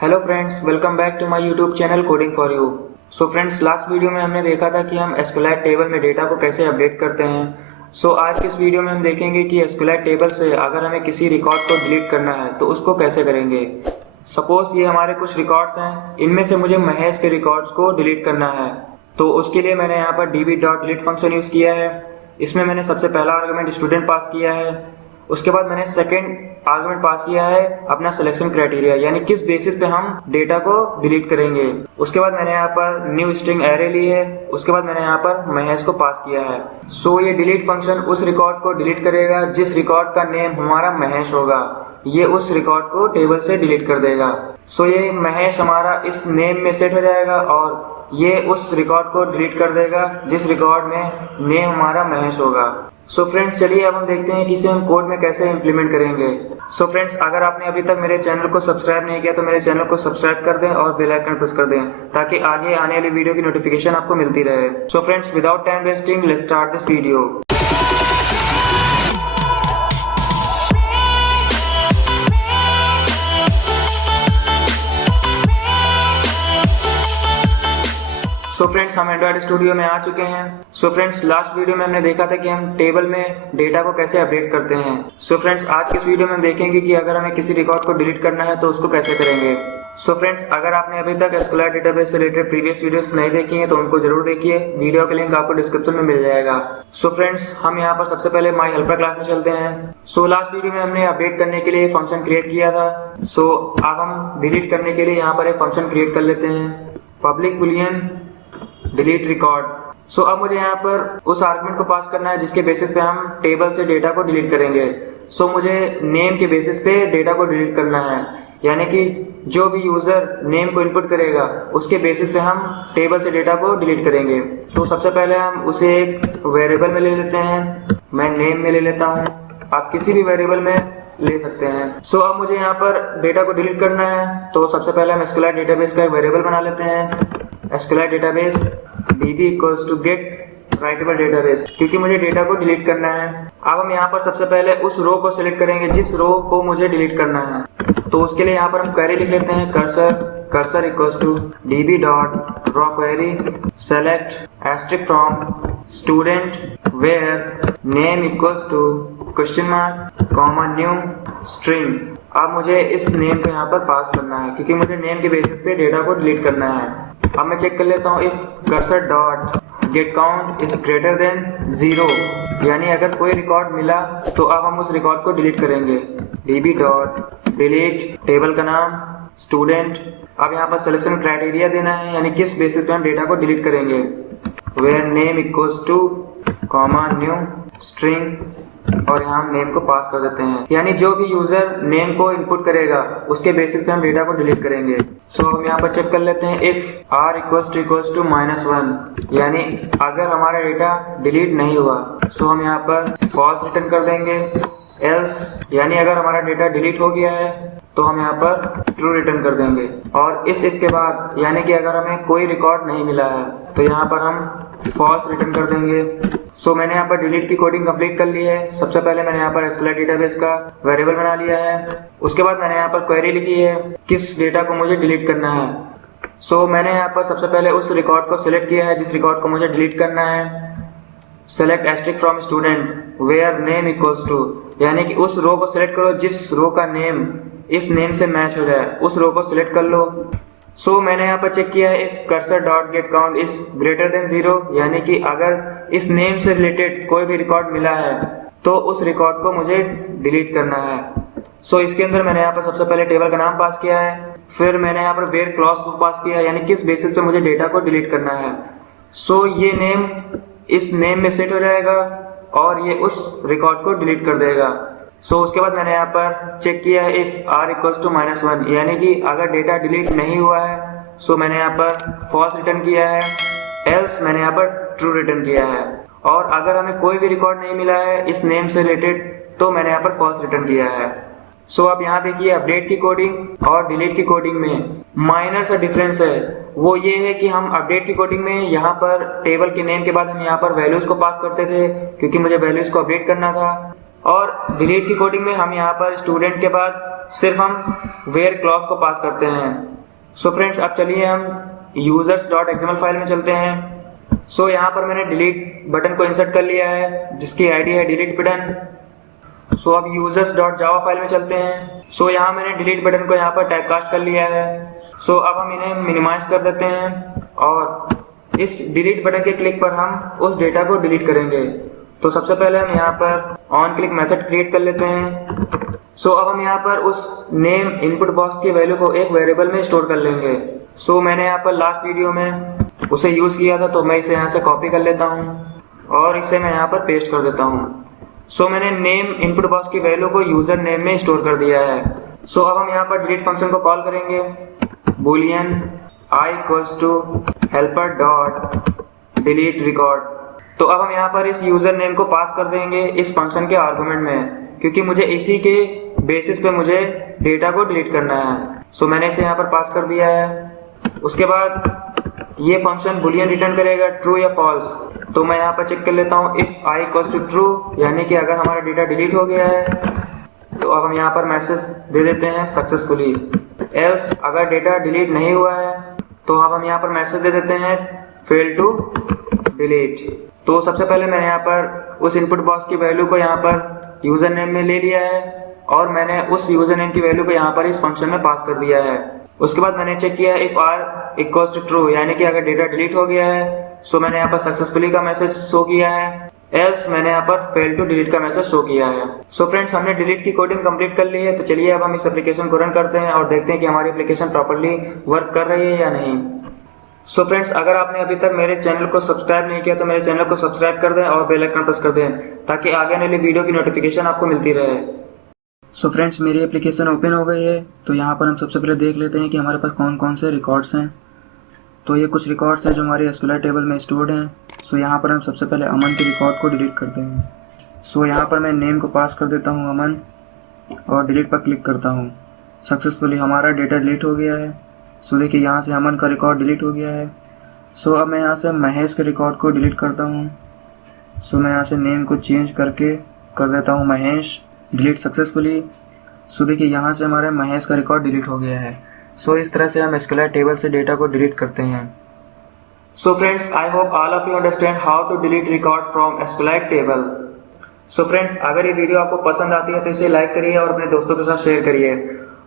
Hello friends, welcome back to my YouTube channel coding for you. So friends, last video में हमने देखा था कि हम एसक्यूएल टेबल में डेटा को कैसे अपडेट करते हैं। सो आज की इस वीडियो में हम देखेंगे कि एसक्यूएल टेबल से अगर हमें किसी रिकॉर्ड को डिलीट करना है तो उसको कैसे करेंगे। सपोज ये हमारे कुछ रिकॉर्ड्स हैं, इनमें से मुझे महेश के रिकॉर्ड्स को डिलीट करना है। तो उसके लिए मैंने यहाँ पर db.delete फंक्शन यूज़ किया है। इसमें मैंने सबसे पहला आर्गुमेंट स्टूडेंट पास किया है। उसके बाद मैंने सेकंड आर्गुमेंट पास किया है अपना सिलेक्शन क्राइटेरिया, यानी किस बेसिस पे हम डेटा को डिलीट करेंगे। उसके बाद मैंने यहाँ पर न्यू स्ट्रिंग एरे ली है। उसके बाद मैंने यहाँ पर महेश को पास किया है। सो ये डिलीट फंक्शन उस रिकॉर्ड को डिलीट करेगा जिस रिकॉर्ड का नेम हमारा महेश होगा। ये उस रिकॉर्ड को टेबल से डिलीट कर देगा। सो ये महेश हमारा इस नेम में सेट हो जाएगा और ये उस रिकॉर्ड को डिलीट कर देगा जिस रिकॉर्ड में नेम हमारा महेश होगा। सो फ्रेंड्स, चलिए अब हम देखते हैं कि इसे हम कोड में कैसे इम्प्लीमेंट करेंगे। सो फ्रेंड्स, अगर आपने अभी तक मेरे चैनल को सब्सक्राइब नहीं किया तो मेरे चैनल को सब्सक्राइब कर दें और बेल आइकन प्रेस कर दें ताकि आगे आने वाली वीडियो की नोटिफिकेशन आपको मिलती रहे। So friends, without time wasting, let's start this video. So friends, हम एंड्रॉइड स्टूडियो में आ चुके हैं। सो फ्रेंड्स, लास्ट वीडियो में हमने देखा था कि हम टेबल में डेटा को कैसे अपडेट करते हैं। सो फ्रेंड्स, आज की इस वीडियो में हम देखेंगे कि अगर हमें किसी रिकॉर्ड को डिलीट करना है तो उसको कैसे करेंगे। सो फ्रेंड्स, अगर आपने अभी तक एसक्यूएल डेटाबेस से रिलेटेड प्रीवियस वीडियोस नहीं देखी हैं तो उनको जरूर देखिए। वीडियो का लिंक आपको डिस्क्रिप्शन में मिल जाएगा। सो फ्रेंड्स, हम यहाँ पर सबसे पहले माई हेल्पर क्लास में चलते हैं। सो लास्ट वीडियो में हमने अपडेट करने के लिए फंक्शन क्रिएट किया था। सो अब हम डिलीट करने के लिए यहाँ पर एक फंक्शन क्रिएट कर लेते हैं, पब्लिक बुलियन डिलीट रिकॉर्ड। सो अब मुझे यहाँ पर उस आर्गुमेंट को पास करना है जिसके बेसिस पे हम टेबल से डेटा को डिलीट करेंगे। सो मुझे नेम के बेसिस पे डेटा को डिलीट करना है, यानी कि जो भी यूजर नेम को इनपुट करेगा उसके बेसिस पे हम टेबल से डेटा को डिलीट करेंगे। तो सबसे पहले हम उसे एक वेरिएबल में ले लेते हैं। मैं नेम में ले लेता हूँ, आप किसी भी वेरिएबल में ले सकते हैं। सो अब मुझे यहाँ पर डेटा को डिलीट करना है। तो सबसे पहले हम एसक्यूएल डेटाबेस का एक वेरिएबल बना लेते हैं, SQL database db equals to get writable database, क्योंकि मुझे डेटा को डिलीट करना है। अब हम यहाँ पर सबसे पहले उस रो को सिलेक्ट करेंगे जिस रो को मुझे डिलीट करना है। तो उसके लिए यहाँ पर हम क्वेरी लिख लेते हैं, cursor equals to db dot raw query select asterisk from student where name equals to question mark comma new string. अब मुझे इस नेम को यहाँ पर पास करना है क्योंकि मुझे नेम के बेसिस पे डेटा को डिलीट करना है। अब मैं चेक कर लेता हूँ, if cursor dot gate count is greater than 0, यानी अगर कोई रिकॉर्ड मिला तो अब हम उस रिकॉर्ड को डिलीट करेंगे। db डॉट डिलीट टेबल का नाम स्टूडेंट। अब यहाँ पर सिलेक्शन क्राइटेरिया देना है, यानी किस बेसिस पे हम डेटा को डिलीट करेंगे, where name equals to comma new string, और यहाँ हम नेम को पास कर देते हैं, यानी जो भी यूजर नेम को इनपुट करेगा उसके बेसिस पे हम डेटा को डिलीट करेंगे। सो हम यहाँ पर चेक कर लेते हैं, इफ r इक्वल्स टू -1, यानी अगर हमारा डेटा डिलीट नहीं हुआ सो हम यहाँ पर फॉल्स रिटर्न कर देंगे। एल्स, यानी अगर हमारा डेटा डिलीट हो गया है तो हम यहाँ पर ट्रू रिटर्न कर देंगे। और इस इफ के बाद, यानी कि अगर हमें कोई रिकॉर्ड नहीं मिला है तो यहाँ पर हम फॉल्स रिटर्न कर देंगे। सो मैंने यहाँ पर डिलीट की कोडिंग कंप्लीट कर ली है। सबसे पहले मैंने यहाँ पर एसक्यूएल डेटाबेस का वेरिएबल बना लिया है। उसके बाद मैंने यहाँ पर क्वेरी लिखी है किस डेटा को मुझे डिलीट करना है। सो मैंने यहाँ पर सबसे पहले उस रिकॉर्ड को सिलेक्ट किया है जिस रिकॉर्ड को मुझे डिलीट करना है, select asterisk from student where name equals to, यानी कि उस रो को सिलेक्ट करो जिस रो का नेम इस नेम से मैच हो जाए, उस रो को सिलेक्ट कर लो। सो मैंने यहाँ पर चेक किया है, if cursor dot gate count is greater than 0, यानी कि अगर इस नेम से रिलेटेड कोई भी रिकॉर्ड मिला है तो उस रिकॉर्ड को मुझे डिलीट करना है। सो इसके अंदर मैंने यहाँ पर सबसे पहले टेबल का नाम पास किया है, फिर मैंने यहाँ पर वेयर क्लॉज को पास किया है, यानी किस बेसिस पे मुझे डेटा को डिलीट करना है। सो ये नेम इस नेम में सेट हो जाएगा और ये उस रिकॉर्ड को डिलीट कर देगा। सो उसके बाद मैंने यहाँ पर चेक किया है, इफ r इक्वल्स टू -1, यानी कि अगर डेटा डिलीट नहीं हुआ है सो मैंने यहाँ पर फॉल्स रिटर्न किया है, एल्स मैंने यहाँ पर ट्रू रिटर्न किया है। और अगर हमें कोई भी रिकॉर्ड नहीं मिला है इस नेम से रिलेटेड तो मैंने यहाँ पर फॉल्स रिटर्न किया है। सो अब यहाँ देखिए, अपडेट की कोडिंग और डिलीट की कोडिंग में माइनर सा डिफरेंस है। वो ये है कि हम अपडेट की कोडिंग में यहाँ पर टेबल के नेम के बाद हम यहाँ पर वैल्यूज को पास करते थे क्योंकि मुझे वैल्यूज को अपडेट करना था, और डिलीट की कोडिंग में हम यहाँ पर स्टूडेंट के बाद सिर्फ हम वेयर क्लॉज को पास करते हैं। सो फ्रेंड्स अब चलिए हम users.xml फाइल में चलते हैं। सो यहाँ पर मैंने डिलीट बटन को इंसर्ट कर लिया है जिसकी आईडी है डिलीट बटन। सो अब users.java फाइल में चलते हैं। सो यहाँ मैंने डिलीट बटन को यहाँ पर टाइपकास्ट कर लिया है। सो अब हम इन्हें मिनिमाइज कर देते हैं और इस डिलीट बटन के क्लिक पर हम उस डेटा को डिलीट करेंगे। तो सबसे पहले हम यहाँ पर ऑन क्लिक मेथड क्रिएट कर लेते हैं। सो अब हम यहाँ पर उस नेम इनपुट बॉक्स की वैल्यू को एक वेरिएबल में स्टोर कर लेंगे। सो मैंने यहाँ पर लास्ट वीडियो में उसे यूज़ किया था, तो मैं इसे यहाँ से कॉपी कर लेता हूँ और इसे मैं यहाँ पर पेस्ट कर देता हूँ। सो मैंने नेम इनपुट बॉक्स की वैल्यू को यूज़र नेम में स्टोर कर दिया है। सो अब हम यहाँ पर डिलीट फंक्शन को कॉल करेंगे boolean I equals to helper dot delete record. तो अब हम यहाँ पर इस यूज़र नेम को पास कर देंगे इस फंक्शन के आर्गुमेंट में, क्योंकि मुझे इसी के बेसिस पे मुझे डेटा को डिलीट करना है। सो मैंने इसे यहाँ पर पास कर दिया है। उसके बाद ये फंक्शन बूलियन रिटर्न करेगा ट्रू या फॉल्स। तो मैं यहाँ पर चेक कर लेता हूँ if I equals to true, यानी कि अगर हमारा डेटा डिलीट हो गया है तो अब हम यहाँ पर मैसेज दे देते हैं सक्सेसफुली। एल्स अगर डेटा डिलीट नहीं हुआ है तो अब हम यहाँ पर मैसेज दे देते हैं फेल टू डिलीट। तो सबसे पहले मैंने यहाँ पर उस इनपुट बॉक्स की वैल्यू को यहाँ पर यूज़र नेम में ले लिया है और मैंने उस यूज़र नेम की वैल्यू को यहाँ पर इस फंक्शन में पास कर दिया है। उसके बाद मैंने चेक किया if r equals to true, यानी कि अगर डेटा डिलीट हो गया है। सो मैंने यहाँ पर सक्सेसफुली का मैसेज शो किया है, एल्स मैंने यहाँ पर फेल टू डिलीट का मैसेज शो किया है। सो फ्रेंड्स हमने डिलीट की कोडिंग कंप्लीट कर ली है। तो चलिए अब हम इस एप्लीकेशन को रन करते हैं और देखते हैं कि हमारी एप्लीकेशन प्रॉपर्ली वर्क कर रही है या नहीं। सो फ्रेंड्स अगर आपने अभी तक मेरे चैनल को सब्सक्राइब नहीं किया तो मेरे चैनल को सब्सक्राइब कर दें और बेल आइकन प्रेस कर दें ताकि आगे आने वाली वीडियो की नोटिफिकेशन आपको मिलती रहे। सो फ्रेंड्स मेरी एप्लीकेशन ओपन हो गई है। तो यहाँ पर हम सबसे पहले देख लेते हैं कि हमारे पास कौन कौन से रिकॉर्ड्स हैं। तो ये कुछ रिकॉर्ड्स हैं जो हमारे एसक्यूएल टेबल में स्टोर्ड हैं। सो यहाँ पर हम सबसे पहले अमन के रिकॉर्ड को डिलीट करते हैं। सो यहाँ पर मैं नेम को पास कर देता हूँ अमन और डिलीट पर क्लिक करता हूँ। सक्सेसफुली हमारा डेटा डिलीट हो गया है। सो देखिए यहाँ से अमन का रिकॉर्ड डिलीट हो गया है। सो अब मैं यहाँ से महेश के रिकॉर्ड को डिलीट करता हूँ। सो मैं यहाँ से नेम को चेंज करके कर देता हूँ महेश, डिलीट सक्सेसफुली। सो देखिए यहाँ से हमारे महेश का रिकॉर्ड डिलीट हो गया है। सो इस तरह से हम एसक्यूएल टेबल से डेटा को डिलीट करते हैं। So friends I hope all of you understand how to delete record from SQL table. So friends अगर ये वीडियो आपको पसंद आती है तो इसे लाइक करिए और अपने दोस्तों के साथ शेयर करिए।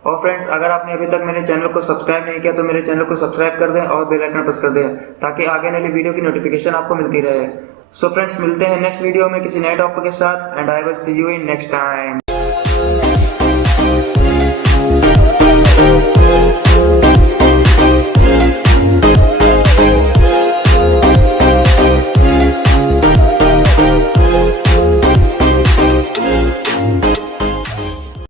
और फ्रेंड्स अगर आपने अभी तक मेरे चैनल को सब्सक्राइब नहीं किया तो मेरे चैनल को सब्सक्राइब कर दें और बेल आइकन प्रेस कर दें ताकि आगे आने वाली वीडियो की नोटिफिकेशन आपको मिलती रहे। सो फ्रेंड्स मिलते हैं नेक्स्ट वीडियो में किसी नए टॉपिक के साथ and I will see you in next time.